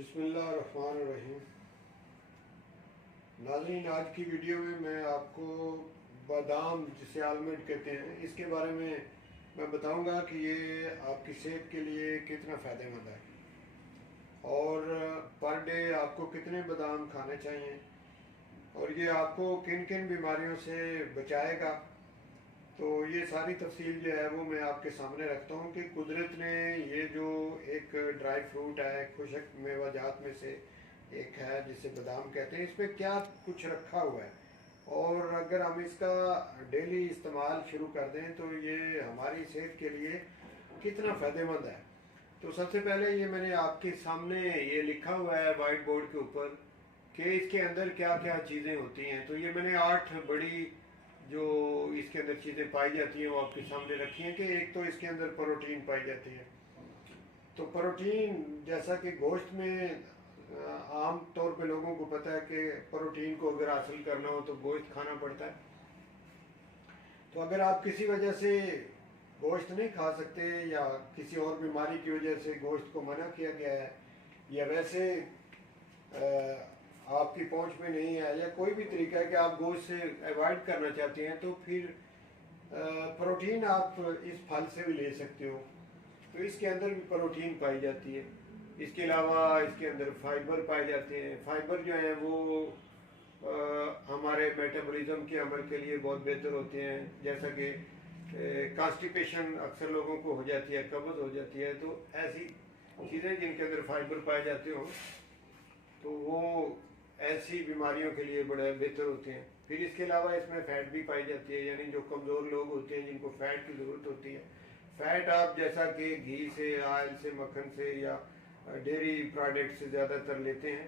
बिस्मिल्लाहिर्रहमानिर्रहीम। नाज़रीन, आज की वीडियो में मैं आपको बादाम, जिसे आलमंड कहते हैं, इसके बारे में मैं बताऊंगा कि ये आपकी सेहत के लिए कितना फ़ायदेमंद है और पर डे आपको कितने बादाम खाने चाहिए और ये आपको किन किन बीमारियों से बचाएगा। तो ये सारी तफसील जो है वो मैं आपके सामने रखता हूँ कि कुदरत ने ये जो एक ड्राई फ्रूट है, खुशक मेवाजात में से एक है जिसे बादाम कहते हैं, इसमें क्या कुछ रखा हुआ है और अगर हम इसका डेली इस्तेमाल शुरू कर दें तो ये हमारी सेहत के लिए कितना फ़ायदेमंद है। तो सबसे पहले ये मैंने आपके सामने ये लिखा हुआ है वाइट बोर्ड के ऊपर कि इसके अंदर क्या क्या चीज़ें होती हैं। तो ये मैंने 8 बड़ी जो इसके अंदर चीज़ें पाई जाती हैं वो आपके सामने रखी हैं कि एक तो इसके अंदर प्रोटीन पाई जाती है। तो प्रोटीन, जैसा कि गोश्त में आम तौर पे लोगों को पता है कि प्रोटीन को अगर हासिल करना हो तो गोश्त खाना पड़ता है। तो अगर आप किसी वजह से गोश्त नहीं खा सकते या किसी और बीमारी की वजह से गोश्त को मना किया गया है या वैसे आपकी पहुंच में नहीं है या कोई भी तरीका है कि आप गोश्त से अवॉइड करना चाहते हैं, तो फिर प्रोटीन आप इस फल से भी ले सकते हो। तो इसके अंदर भी प्रोटीन पाई जाती है। इसके अलावा इसके अंदर फाइबर पाए जाते हैं। फाइबर जो है वो हमारे मेटाबॉलिज्म के अमल के लिए बहुत बेहतर होते हैं। जैसा कि कॉन्स्टिपेशन अक्सर लोगों को हो जाती है, कब्ज हो जाती है, तो ऐसी चीज़ें जिनके अंदर फाइबर पाए जाते हो तो वो ऐसी बीमारियों के लिए बड़े बेहतर होते हैं। फिर इसके अलावा इसमें फ़ैट भी पाई जाती है, यानी जो कमज़ोर लोग होते हैं जिनको फ़ैट की ज़रूरत होती है। फ़ैट आप जैसा कि घी से, ऑयल से, मक्खन से या डेयरी प्रोडक्ट से ज़्यादातर लेते हैं,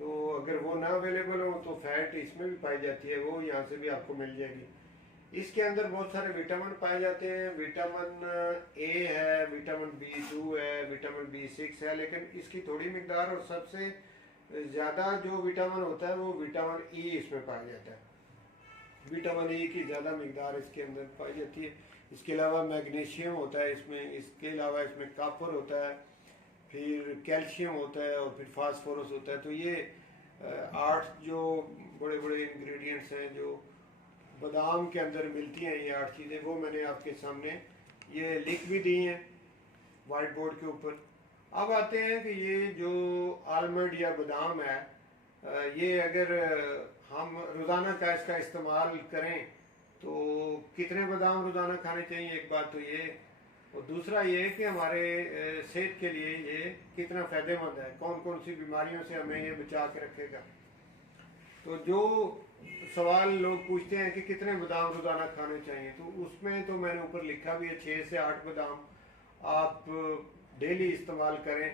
तो अगर वो ना अवेलेबल हो तो फ़ैट इसमें भी पाई जाती है, वो यहाँ से भी आपको मिल जाएगी। इसके अंदर बहुत सारे विटामिन पाए जाते हैं। विटामिन ए है, विटामिन B2 है, विटामिन B6 है, लेकिन इसकी थोड़ी मिकदार और सबसे ज़्यादा जो विटामिन होता है वो विटामिन ई इसमें पाया जाता है। विटामिन ई की ज़्यादा मिकदार इसके अंदर पाई जाती है। इसके अलावा मैग्नीशियम होता है इसमें, इसके अलावा इसमें कॉपर होता है, फिर कैल्शियम होता है और फिर फास्फोरस होता है। तो ये 8 जो बड़े बड़े इंग्रेडिएंट्स हैं जो बादाम के अंदर मिलती हैं, ये 8 चीज़ें, वो मैंने आपके सामने ये लिख भी दी हैं वाइट बोर्ड के ऊपर। अब आते हैं कि ये जो आलमंड या बादाम है, ये अगर हम रोज़ाना का इसका इस्तेमाल करें तो कितने बादाम रोज़ाना खाने चाहिए, एक बात तो ये। और दूसरा ये कि हमारे सेहत के लिए ये कितना फ़ायदेमंद है, कौन कौन सी बीमारियों से हमें ये बचा के रखेगा। तो जो सवाल लोग पूछते हैं कि कितने बादाम रोज़ाना खाने चाहिए, तो उसमें तो मैंने ऊपर लिखा भी है 6 से 8 बादाम आप डेली इस्तेमाल करें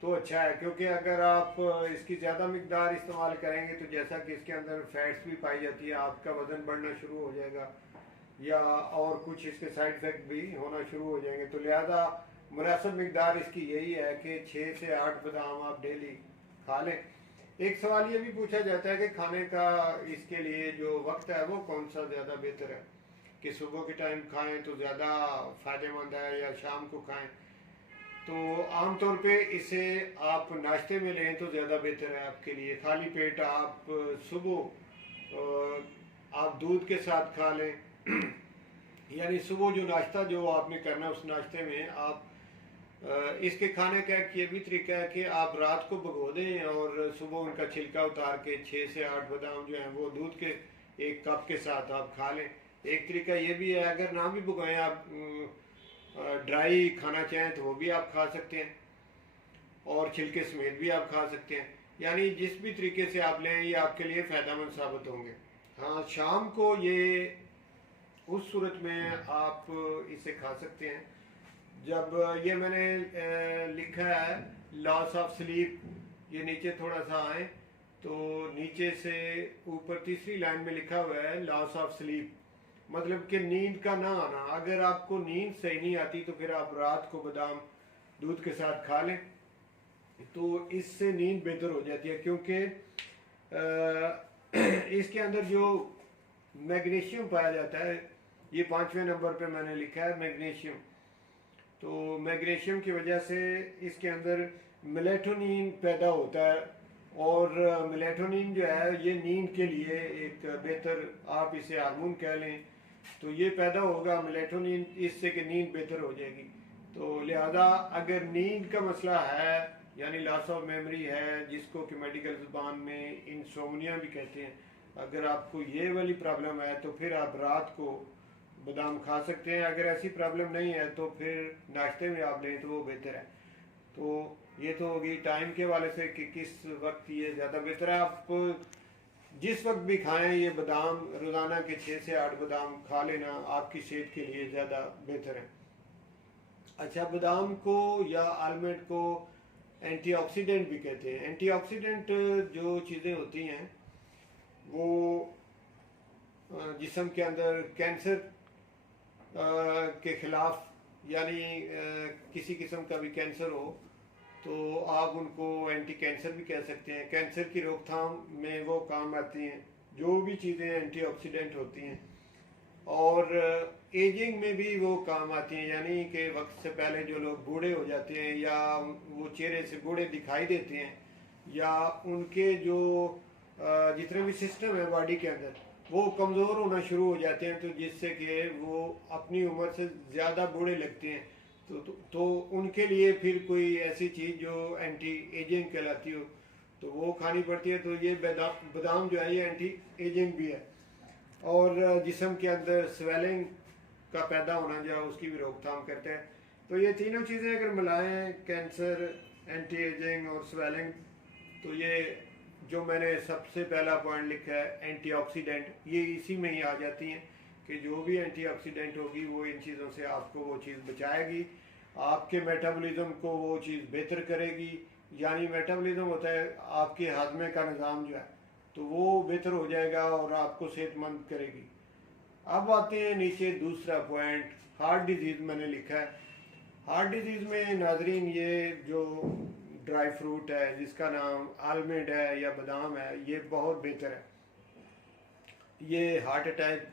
तो अच्छा है। क्योंकि अगर आप इसकी ज़्यादा मिकदार इस्तेमाल करेंगे तो जैसा कि इसके अंदर फैट्स भी पाई जाती है, आपका वज़न बढ़ना शुरू हो जाएगा या और कुछ इसके साइड इफ़ेक्ट भी होना शुरू हो जाएंगे। तो लिहाजा मुनासिब मिकदार इसकी यही है कि 6 से 8 बादाम आप डेली खा लें। एक सवाल ये भी पूछा जाता है कि खाने का इसके लिए जो वक्त है वो कौन सा ज़्यादा बेहतर है, कि सुबह के टाइम खाएं तो ज़्यादा फ़ायदेमंद है या शाम को खाएं। तो आमतौर पे इसे आप नाश्ते में लें तो ज़्यादा बेहतर है आपके लिए। खाली पेट आप सुबह आप दूध के साथ खा लें यानी सुबह जो नाश्ता जो आपने करना उस नाश्ते में आप इसके खाने का एक ये भी तरीका है कि आप रात को भिगो दें और सुबह उनका छिलका उतार के 6 से 8 बादाम जो हैं वो दूध के 1 कप के साथ आप खा लें। एक तरीका ये भी है, अगर ना भी भिगोएं, आप ड्राई खाना चाहें तो वो भी आप खा सकते हैं और छिलके समेत भी आप खा सकते हैं। यानी जिस भी तरीके से आप लें ये आपके लिए फ़ायदेमंद साबित होंगे। हाँ, शाम को ये उस सूरत में आप इसे खा सकते हैं जब ये मैंने लिखा है लॉस ऑफ स्लीप, ये नीचे थोड़ा सा आए तो नीचे से ऊपर तीसरी लाइन में लिखा हुआ है लॉस ऑफ स्लीप, मतलब कि नींद का ना आना। अगर आपको नींद सही नहीं आती तो फिर आप रात को बादाम दूध के साथ खा लें तो इससे नींद बेहतर हो जाती है। क्योंकि इसके अंदर जो मैग्नीशियम पाया जाता है, ये 5वें नंबर पे मैंने लिखा है मैग्नीशियम। तो मैग्नीशियम की वजह से इसके अंदर मेलेटोनिन पैदा होता है, और मेलेटोनिन जो है ये नींद के लिए एक बेहतर, आप इसे हार्मोन कह लें, तो ये पैदा होगा मेलेटोनिन, इससे कि नींद बेहतर हो जाएगी। तो लिहाजा अगर नींद का मसला है, यानी लॉस ऑफ मेमोरी है, जिसको कि मेडिकल ज़ुबान में इंसोम्निया भी कहते हैं, अगर आपको ये वाली प्रॉब्लम है तो फिर आप रात को बादाम खा सकते हैं। अगर ऐसी प्रॉब्लम नहीं है तो फिर नाश्ते में आप लें तो वो बेहतर है। तो ये तो होगी टाइम के वाले से कि किस वक्त ये ज़्यादा बेहतर है। आप जिस वक्त भी खाएं ये बादाम, रोज़ाना के 6 से 8 बादाम खा लेना आपकी सेहत के लिए ज़्यादा बेहतर है। अच्छा, बादाम को या आलमंड को एंटीऑक्सीडेंट भी कहते हैं। एंटीऑक्सीडेंट जो चीज़ें होती हैं वो जिस्म के अंदर कैंसर के ख़िलाफ़, यानी किसी किस्म का भी कैंसर हो तो आप उनको एंटी कैंसर भी कह सकते हैं। कैंसर की रोकथाम में वो काम आती हैं जो भी चीज़ें एंटीऑक्सीडेंट होती हैं, और एजिंग में भी वो काम आती हैं, यानी कि वक्त से पहले जो लोग बूढ़े हो जाते हैं या वो चेहरे से बूढ़े दिखाई देते हैं, या उनके जो जितने भी सिस्टम है बॉडी के अंदर वो कमज़ोर होना शुरू हो जाते हैं, तो जिससे कि वो अपनी उम्र से ज़्यादा बूढ़े लगते हैं। तो उनके लिए फिर कोई ऐसी चीज़ जो एंटी एजिंग कहलाती हो तो वो खानी पड़ती है। तो ये बादाम जो है ये एंटी एजिंग भी है, और जिस्म के अंदर स्वेलिंग का पैदा होना जो है उसकी भी रोकथाम करते हैं। तो ये तीनों चीज़ें अगर मिलाएं, कैंसर, एंटी एजिंग और स्वेलिंग, तो ये जो मैंने सबसे पहला पॉइंट लिखा है एंटीऑक्सीडेंट, ये इसी में ही आ जाती हैं कि जो भी एंटीऑक्सीडेंट होगी वो इन चीज़ों से आपको वो चीज़ बचाएगी, आपके मेटाबॉलिज्म को वो चीज़ बेहतर करेगी। यानी मेटाबॉलिज्म होता है आपके हाजमे का निज़ाम जो है, तो वो बेहतर हो जाएगा और आपको सेहतमंद करेगी। अब आते हैं नीचे दूसरा पॉइंट, हार्ट डिजीज़ मैंने लिखा है। हार्ट डिजीज़ में नाजरीन ये जो ड्राई फ्रूट है जिसका नाम आलमंड है या बादाम है, ये बहुत बेहतर है। ये हार्ट अटैक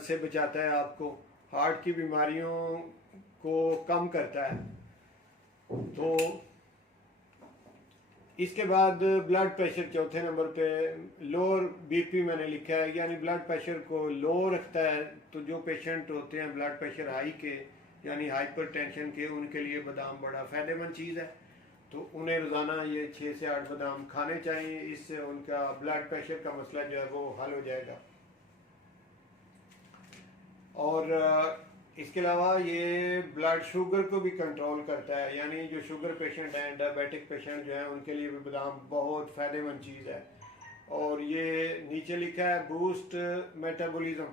से बचाता है आपको, हार्ट की बीमारियों को कम करता है। तो इसके बाद ब्लड प्रेशर चौथे नंबर पे, लोअर बीपी मैंने लिखा है, यानी ब्लड प्रेशर को लो रखता है। तो जो पेशेंट होते हैं ब्लड प्रेशर हाई के, यानी हाइपरटेंशन के, उनके लिए बादाम बड़ा फ़ायदेमंद चीज़ है। तो उन्हें रोज़ाना ये 6 से 8 बादाम खाने चाहिए, इससे उनका ब्लड प्रेशर का मसला जो है वो हल हो जाएगा। और इसके अलावा ये ब्लड शुगर को भी कंट्रोल करता है, यानी जो शुगर पेशेंट हैं, डायबिटिक पेशेंट जो हैं, उनके लिए भी बादाम बहुत फ़ायदेमंद चीज़ है। और ये नीचे लिखा है बूस्ट मेटाबॉलिज्म।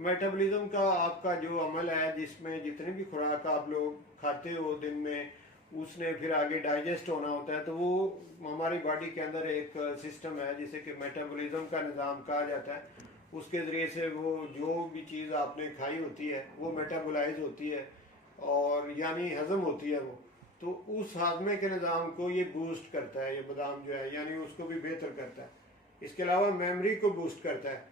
मेटाबॉलिज्म का आपका जो अमल है, जिसमें जितनी भी खुराक आप लोग खाते हो दिन में, उसने फिर आगे डाइजेस्ट होना होता है। तो वो हमारी बॉडी के अंदर एक सिस्टम है जिसे कि मेटाबॉलिज्म का निज़ाम कहा जाता है। उसके ज़रिए से वो जो भी चीज़ आपने खाई होती है वो मेटाबोलाइज होती है और यानी हज़म होती है वो, तो उस हाजमे के निज़ाम को ये बूस्ट करता है, ये बादाम जो है, यानी उसको भी बेहतर करता है। इसके अलावा मेमोरी को बूस्ट करता है।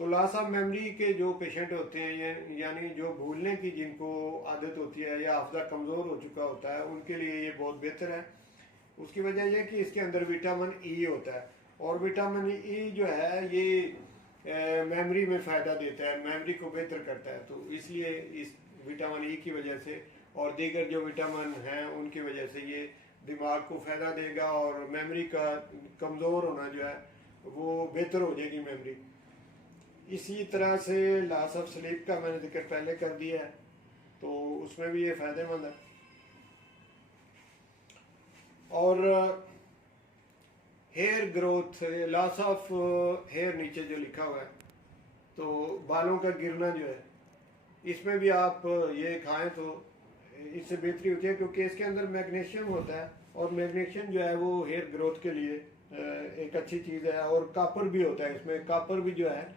तो लॉस ऑफ मेमोरी के जो पेशेंट होते हैं, यानी जो भूलने की जिनको आदत होती है या हाफजा कमज़ोर हो चुका होता है, उनके लिए ये बहुत बेहतर है। उसकी वजह यह कि इसके अंदर विटामिन ई होता है, और विटामिन ई जो है ये मेमोरी में फ़ायदा देता है, मेमोरी को बेहतर करता है। तो इसलिए इस विटामिन ई की वजह से और दीगर जो विटामिन हैं उनकी वजह से ये दिमाग को फ़ायदा देगा, और मेमोरी का कमज़ोर होना जो है वो बेहतर हो जाएगी मेमोरी। इसी तरह से लॉस ऑफ स्लीप का मैंने जिक्र पहले कर दिया है, तो उसमें भी ये फ़ायदेमंद है। और hair growth, loss of hair नीचे जो लिखा हुआ है, तो बालों का गिरना जो है, इसमें भी आप ये खाएं तो इससे बेहतरी होती है, क्योंकि इसके अंदर मैग्नीशियम होता है, और मैग्नीशियम जो है वो हेयर ग्रोथ के लिए एक अच्छी चीज़ है। और कापर भी होता है इसमें, कापर भी जो है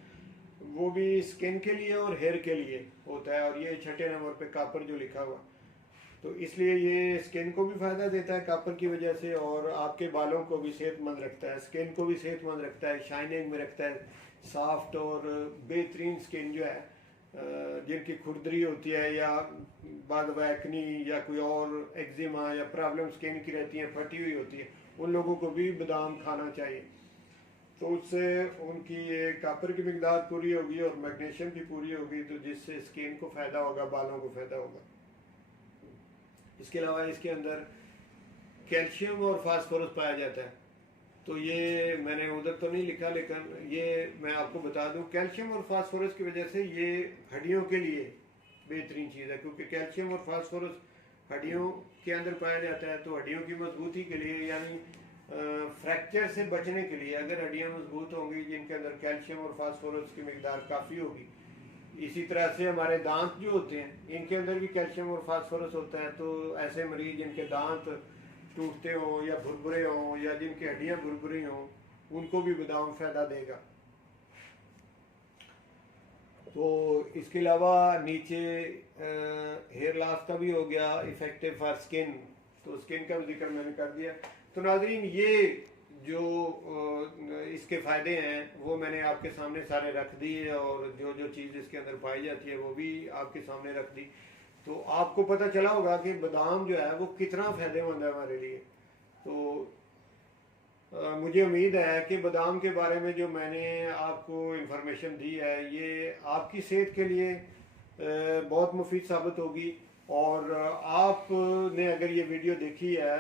वो भी स्किन के लिए और हेयर के लिए होता है, और ये 6ठे नंबर पे कापर जो लिखा हुआ, तो इसलिए ये स्किन को भी फ़ायदा देता है कापर की वजह से, और आपके बालों को भी सेहतमंद रखता है, स्किन को भी सेहतमंद रखता है, शाइनिंग में रखता है, सॉफ्ट और बेहतरीन स्किन जो है जिनकी खुरदरी होती है या बाद वैकनी या कोई और एक्जिमा या प्रॉब्लम स्किन की रहती है, फटी हुई होती है, उन लोगों को भी बादाम खाना चाहिए। तो उससे उनकी ये कापर की मिकदार पूरी होगी और मैग्नीशियम की पूरी होगी, तो जिससे स्किन को फ़ायदा होगा, बालों को फ़ायदा होगा। इसके अलावा इसके अंदर कैल्शियम और फास्फोरस पाया जाता है। तो ये मैंने उधर तो नहीं लिखा, लेकिन ये मैं आपको बता दूं, कैल्शियम और फास्फोरस की वजह से ये हड्डियों के लिए बेहतरीन चीज़ है, क्योंकि कैल्शियम और फास्फोरस हड्डियों के अंदर पाया जाता है। तो हड्डियों की मजबूती के लिए, यानी फ्रैक्चर से बचने के लिए, अगर हड्डियाँ मजबूत होंगी जिनके अंदर कैल्शियम और फास्फोरस की मिकदार काफ़ी होगी। इसी तरह से हमारे दांत जो होते हैं, इनके अंदर भी कैल्शियम और फास्फोरस होता है। तो ऐसे मरीज जिनके दांत टूटते हों या भुरभुरे हों या जिनकी हड्डियां भुरभुरी हों, उनको भी बादाम फ़ायदा देगा। तो इसके अलावा नीचे हेयर लॉस का भी हो गया, इफ़ेक्टिव फॉर स्किन, तो स्किन का भी जिक्र मैंने कर दिया। तो नाज़रीन, ये जो इसके फ़ायदे हैं वो मैंने आपके सामने सारे रख दिए, और जो जो चीज़ इसके अंदर पाई जाती है वो भी आपके सामने रख दी। तो आपको पता चला होगा कि बादाम जो है वो कितना फ़ायदेमंद है हमारे लिए। तो मुझे उम्मीद है कि बादाम के बारे में जो मैंने आपको इन्फॉर्मेशन दी है, ये आपकी सेहत के लिए बहुत मुफीद साबित होगी। और आपने अगर ये वीडियो देखी है,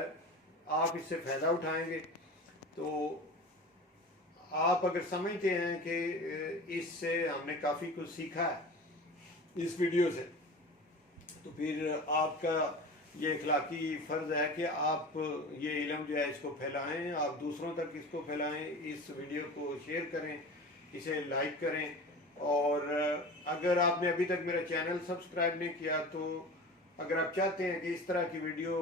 आप इससे फ़ायदा उठाएंगे। तो आप अगर समझते हैं कि इससे हमने काफ़ी कुछ सीखा है इस वीडियो से, तो फिर आपका ये इखलाकी फ़र्ज़ है कि आप ये इल्म जो है इसको फैलाएं, आप दूसरों तक इसको फैलाएं, इस वीडियो को शेयर करें, इसे लाइक करें। और अगर आपने अभी तक मेरा चैनल सब्सक्राइब नहीं किया, तो अगर आप चाहते हैं कि इस तरह की वीडियो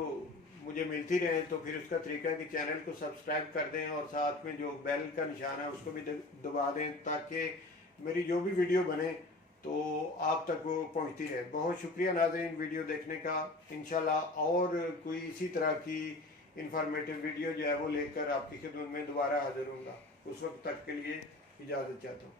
मुझे मिलती रहे, तो फिर उसका तरीका है कि चैनल को सब्सक्राइब कर दें और साथ में जो बेल का निशान है उसको भी दबा दें, ताकि मेरी जो भी वीडियो बने तो आप तक वो पहुंचती रहे। बहुत शुक्रिया नाज़रीन वीडियो देखने का। इंशाल्लाह और कोई इसी तरह की इंफॉर्मेटिव वीडियो जो है वो लेकर आपकी खिदमत में दोबारा हाजिर होऊंगा। उस वक्त तक के लिए इजाज़त चाहता हूँ।